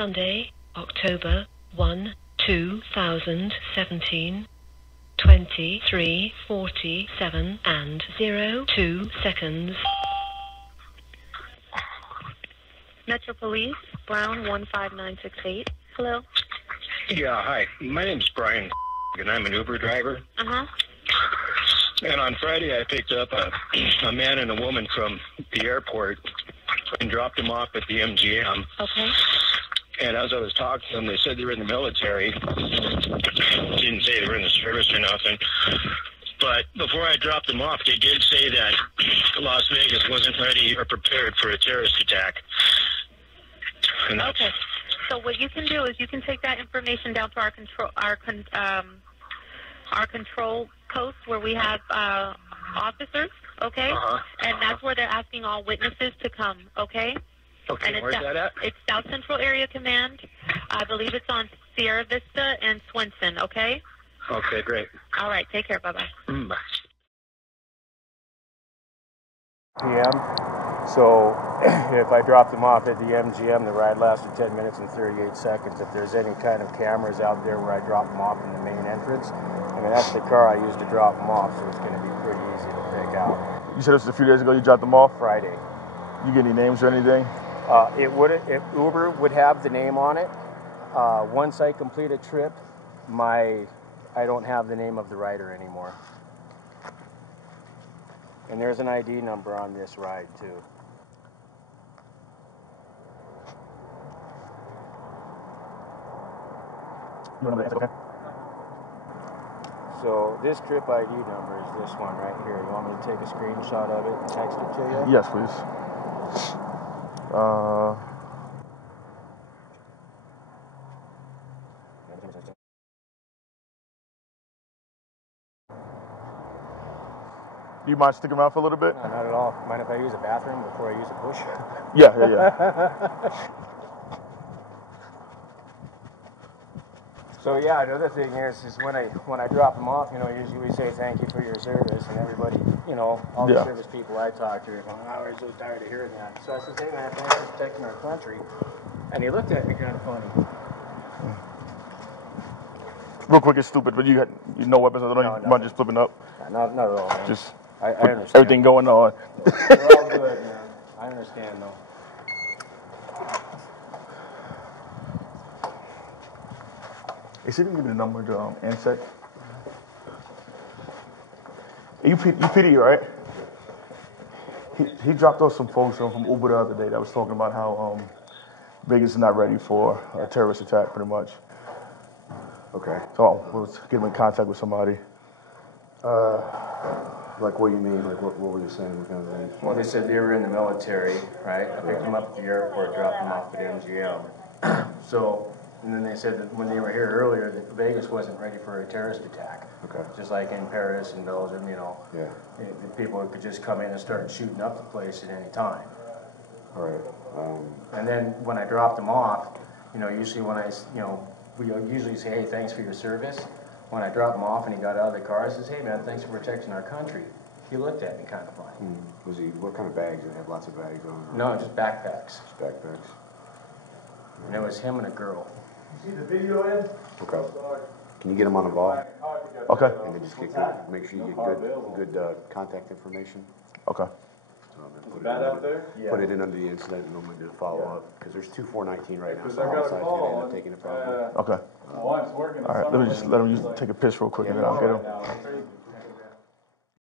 Sunday, October 1, 2017, 23:47 and 02 seconds. Metro Police, Brown 15968. Hello? Yeah, hi. My name's Brian, and I'm an Uber driver. Uh-huh. And on Friday, I picked up a man and a woman from the airport and dropped them off at the MGM. Okay. And as I was talking to them, they said they were in the military. Didn't say they were in the service or nothing. But before I dropped them off, they did say that Las Vegas wasn't ready or prepared for a terrorist attack. And Okay. So what you can do is you can take that information down to our control post where we have officers, okay? And that's where they're asking all witnesses to come, okay? Okay, and where's that at? It's South Central Area Command. I believe it's on Sierra Vista and Swenson, okay? Okay, great. All right, take care. Bye-bye. Bye. PM. So if I dropped them off at the MGM, the ride lasted 10 minutes and 38 seconds. If there's any kind of cameras out there where I drop them off in the main entrance, I mean, that's the car I used to drop them off, so it's going to be pretty easy to pick out. You said this a few days ago you dropped them off? Friday. You get any names or anything? Uber would have the name on it. Once I complete a trip, I don't have the name of the rider anymore. And there's an ID number on this ride too. You want to answer? Okay. So this trip ID number is this one right here. You want me to take a screenshot of it and text it to you? Yes, please. Do you mind sticking around for a little bit? No, not at all. Mind if I use a bathroom before I use a push? Yeah. So yeah, another thing is when I drop them off, usually we say thank you for your service, and everybody, all the service people I talk to are going, oh, we're so tired of hearing that. So I said, hey man, thanks for protecting our country. And he looked at me kind of funny. Real quick, it's stupid, but you no weapons, you mind just flipping up? Not at all, man. Just I understand. everything going on. We're all good, man. I understand though. Hey, see if you can give me the number to ANSEC. You PD, right? He dropped off some folks from Uber the other day that was talking about how Vegas is not ready for a terrorist attack, pretty much. Okay. So we'll get him in contact with somebody. Like what do you mean? Like what were they saying? What kind of things? Well, they said they were in the military, right? I picked them up at the airport, dropped them off at MGM. And then they said that when they were here earlier, that Vegas wasn't ready for a terrorist attack. Okay. Just like in Paris and Belgium, Yeah. the people could just come in and start shooting up the place at any time. All right. And then when I dropped them off, usually when we usually say, hey, thanks for your service. When I dropped him off and he got out of the car, I says, hey man, thanks for protecting our country. He looked at me kind of funny. Was he? What kind of bags? Did he have lots of bags on? No, just backpacks. Just backpacks. And it was him and a girl. You see the video in? Okay. Can you get him on a ball? Okay. And then just make sure you get good contact information. Okay. Put it in under the incident and I'm going to do a follow-up because there's 2419 right now. So I got a homicide's call. going to end up taking it probably. Okay. My wife's working. All right. Let him just take a piss real quick and then I'll get him.